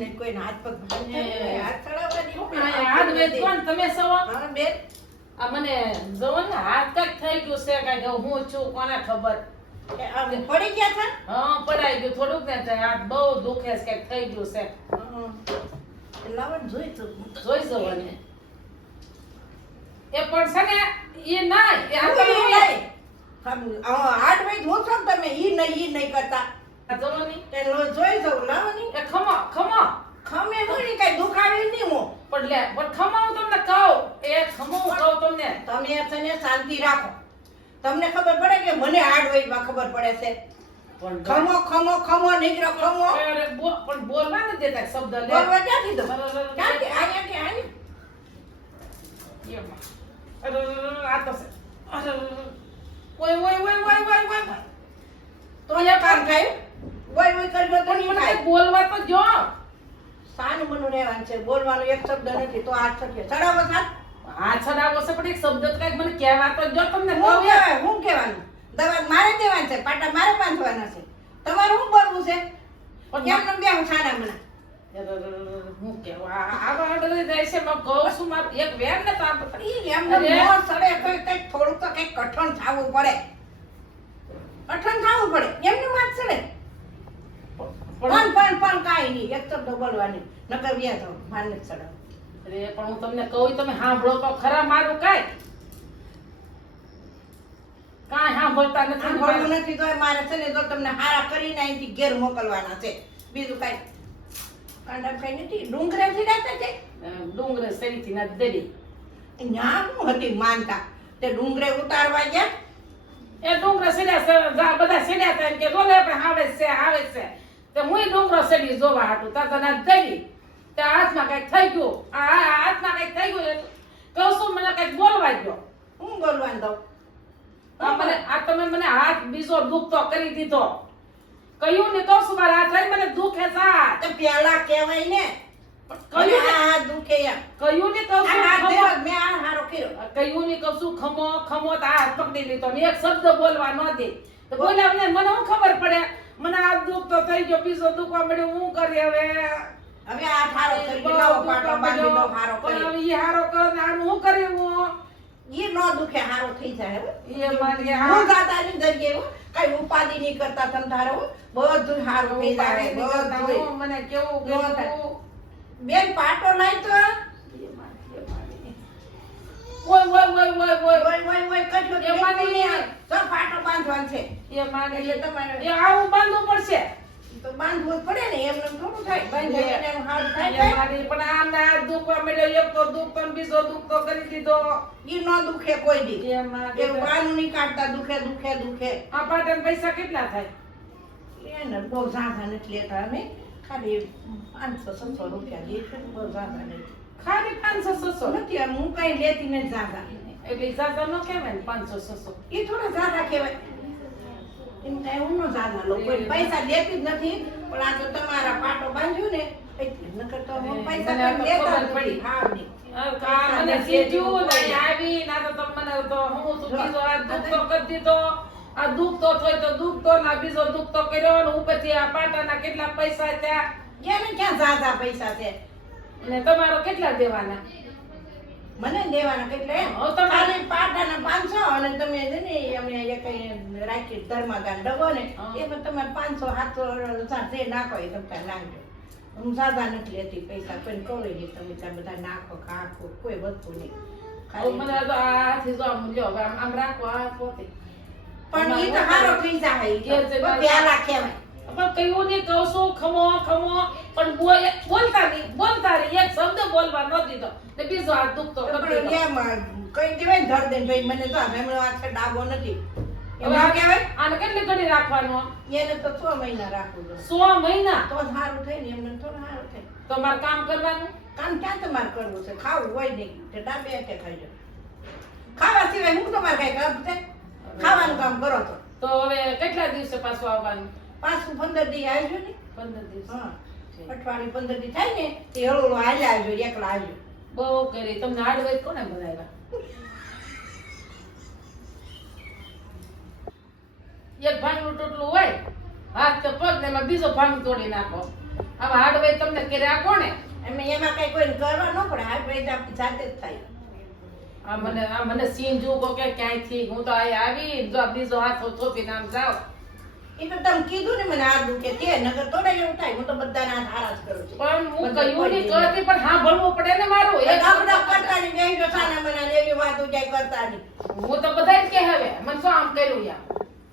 ને કોઈના હાથ પગ ભાંગે હાથ ચડાવવાની હાથ વેચ કોણ તમે સવો હા બેન આ મને જોવો ને હાથ કાક થઈ ગયું છે કાંઈ હું છું કોને ખબર આમ પડી ગયા છે હા પડાઈ ગયું થોડુંક ને થાય હાથ બહુ દુખે છે કાંઈક થઈ ગયું છે લાવણ જોઈ તો જોઈ જવો ને એ પણ છે ને એ ના એ આ તમે તમે લઈ હાથ વેચ હું છો તમે ઈ નહીં કરતા જોવો ની તે જોઈ જાવ લાવવાની એ ખમો ખમો ખમે હું ની કઈ દુખાવી નહીં હું પણ લે પણ ખમો હું તમને કહું એ ખમો હું કહું તમને તમે તને શાંતિ રાખો તમને ખબર પડે કે મને હાર્ડ વેઇટમાં ખબર પડે છે પણ ખમો ખમો ખમો નીકળો ખમો અરે પણ બોલવા ન દેતા શબ્દ લે બોલવા ક્યાંથી દો ક્યાંથી આયા કે આયા એમાં અરે આ તો છે અરે ઓય તો એ કામ થાય ઓય ઓય કરજો તો નહીં મને થાય બોલવા તો જો સાનું મનું રહેવાનું છે બોલવાનો એક શબ્દ નથી તો આ થશે ચડાવો સાથ આ છડાવો છે પણ એક શબ્દ તો કાંઈક મને કહેવા તો જો તમને હું કહું કહેવાય હું કહેવાનું દવા મારે દેવાનું છે પાટા મારે બાંધવાના છે તમારે શું બોલવું છે કેમ નમ બે હું સાના મના હું કેવું આવા ઓર્ડર જાય છે મેં કહું છું મારું એક વેર ને તો આ ઈ એમને મોર સડે તો કઈ થોડું તો કઈ કઠણ થાવું પડે કઠણ થાવું પડે એમને માત સડે પણ કાઈ નહીં એક શબ્દ બોલવાની નકર વ્યા જાવ મારને જ સડાવ અરે પણ હું તમને કહું તમે સાંભળો તો ખરા મારું કાંઈ સાંભળતા નથી સાંભળવું નથી તો મારે છે ને તો તમને હારા કરીને અહીંથી ઘેર મોકલવાના છે બીજું કાંઈ કાંડા કઈ નથી ડુંગરેથી રહેતા છે ડુંગરે સરીથી ના દેડી ન્યા હું હતી માનતા તે ડુંગરે ઉતારવા ગયા એ ડુંગરા સીડ્યા બધા સીડ્યા હતા એમ કે બોલે પણ આવે છે તે હું ડુંગરો સીડી જોવા હાટું તાતા ના દેડી તે હાથમાં કઈક થઈ ગયું આ હાથમાં કઈક થઈ ગયું કહું છું મને કઈક બોલવા ગયો હું બોલવાનું દઉં તમે મને હાથ બીજો દુખતો કરી દીધો કયું ને કહું છું મારા હાથ લઈને મને દુખે સા તો પેલા કહેવાય ને કયું ને આ દુખે એમ કયું ને કહું આ છું હાથ ખમો દેવો મેં આ હારો કર્યો કયું ને કહું છું ખમો ખમો તો હાથ પકડી લીધો ને એક શબ્દ બોલવા ન દે તો બોલ્યા મને શું ખબર પડે મને હાથ દુખતો થઈ ગયો બીજો દુખવા મળ્યો હું કરી હવે હવે આ હારો કરી લાવો પાટો બાંધી દો હારો પણ કરી હવે ઈ હારો કર ને આનું શું કરે હું ઈ નો દુખે હારો થઈ જાય હો એ મારી હું દાદાની દરિયે હો કઈ ઉપાધિ નહીં કરતા તમ તારે હો બધું હારું થઈ જાય બધું મને કેવું કેવું બેન પાટો લાઈ તો ઓય ઓય ઓય ઓય ઓય ઓય ઓય ઓય કજો એ મારી તો પાટો બાંધવાનો છે એ મારી એટલે તમારે એ આવું બાંધવું પડશે તો બાંધવું જ પડે ને એમને થોડું થાય બાંધીને એનું હારું એ થાય મારી પણ આના દુખવા મળ્યો એક તો દુખતો ને બીજો દુખતો કરી દીધો ઈ નો દુખે કોઈ દી એ મારી એ વાનું નહીં કાઢતા દુખે દુખે દુખે આ પાટણ પૈસા કેટલા થાય એને બહુ ઝાઝા નથી લેતા અમે ખાલી 500-600 રૂપિયા દે છે બહુ ઝાઝા નથી ખાલી 500-600 નથી આમ હું કઈ લેતી નથી ઝાઝા એટલે સાદા ન કહેવાય ને 500-600 એ થોડા ઝાઝા કહેવાય એમ કઈ હું નો ઝાઝા લઉં કોઈ પૈસા લેતી જ નથી પણ આ તો તમારા પાટો બાંધ્યું ને એટલે નકર તો હું પૈસા મને કોઈ લેતા જ ખબર પડી. નથી હાવ નહીં મને સીધું નહીં આવી ના તો મને તો હું તો બીજો આ દુખતો કરી દીધો આ દુખતો થયો તો દુખતો ના બીજો દુખતો કર્યો ને ઉપરથી આ પાટાના કેટલા પૈસા થયા એને ક્યાં ઝાઝા પૈસા છે ને તમારો કેટલા દેવાના મને દેવાના કેટલે એમ હવે તમારે- ખાલી પાટાના 500 અને તમે છે ને અમે એ કઈ રાખી ધર્માદાન ડબો ને હા. એમાં તમારે 500-700 જે નાખો એ તમે નાખજો હું ઝાઝા નથી લેતી પૈસા કોઈ કહું નહીં તમે ત્યાં બધા નાખો ખાખો કોઈ વસ્તુ નહીં હવે મને તો આ હાથી જો આમ લ્યો હવે આમ રાખો આ પોતે પણ ઈ તો હારો થઈ જાય ઈ તો. કે છે મારે- પ્યાલા કહેવાય પણ કયું ને કહું છું ખમો ખમો પણ બોલતા નહીં એક શબ્દ બોલવા ન દીધો ને બીજો હાથ દુખતો કરી પણ દીધો. એમ કઈ કહેવાય ને ધર દે ભાઈ મને તો હમણાં આ છે ડાબો નથી હવે એમ આ કહેવાય આને કેટલી ઘડી રાખવાનું એને તો 6 મહિના રાખવું જોઈએ 100 મહિના તો જ હારું થાય ને એમને થોડું હારું થાય તો મારે કામ કરવાનું કામ ક્યાં તમારે કરવું છે ખાવું હોય નહીં તે ડાબે હાથે ખાઈ જાઓ ખાવા સિવાય હું તમારે કઈ કામ છે ખાવાનું કામ કરો તો તો હવે કેટલા દિવસે પાછું આવવાનું પાછું 15 દી આવજો ને 15 દિવસ હા અઠવાડિયું 15 દી થાય ને તે હળવું હાલ્યા આવજો એકલા આવજો બહુ કરી તમને હાર્ડવેર કોને બનાવ્યા એક ભાંગનું ટોટલું હોય હાથ કે પગ ને એમાં બીજો ભાંગ તોડી નાખો આવા હાડવાઈ તમને કર્યા કોણે? એમાં કઈ કોઈને કરવા ન પડે, હાથ વૈદ આપણી જાતે જ થાય. આ મને સીન જોવો કે ક્યાંયથી હું તો અહીં આવી જો આ બીજો હાથ થોપીને આમ જાવ. એ તો તમે કીધું ને મને હાથ દુખે તે નગર થોડા એવું થાય. હું તો બધાના હાથ હારા જ કરું છું. પણ હું કયું નહીં કરતી પણ હા ભણવું પડે ને મારું. એક આપણા કરતા ની બેહી જો સાના મના ને એવી વાતો જાય કરતા ની. હું તો બધાય જ કે હવે મને શું આમ કર્યું યાર.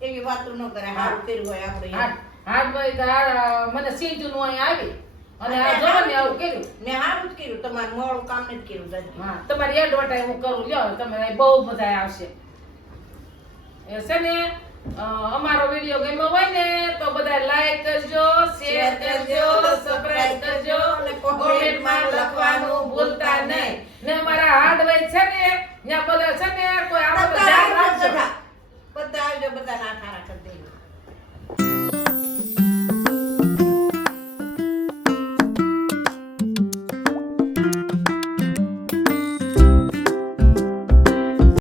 એવી વાતો ન કરે. હારું કર્યું હોય આપણે. હાથ મને સીજુ નું અહીં આવી અને આ જોવા ને આવું કર્યું. ને હારું જ કર્યું. તમારું મોડું કામ નથી કર્યું દાદી. હા તમારી એડવર્ટાઈઝ હું કરું લ્યો તમને બહુ મજા આવશે. એ છે ને અમારો વિડિયો ગમ્યો હોય ને તો બધા લાઈક કરજો, શેર કરજો, સબસ્ક્રાઇબ કરજો અને કોમેન્ટ માં લખવાનું ભૂલતા નહીં. ને અમારા હાર્ડવેર છે ને ત્યાં બધા છે ને કોઈ આપણે ધ્યાન રાખજો.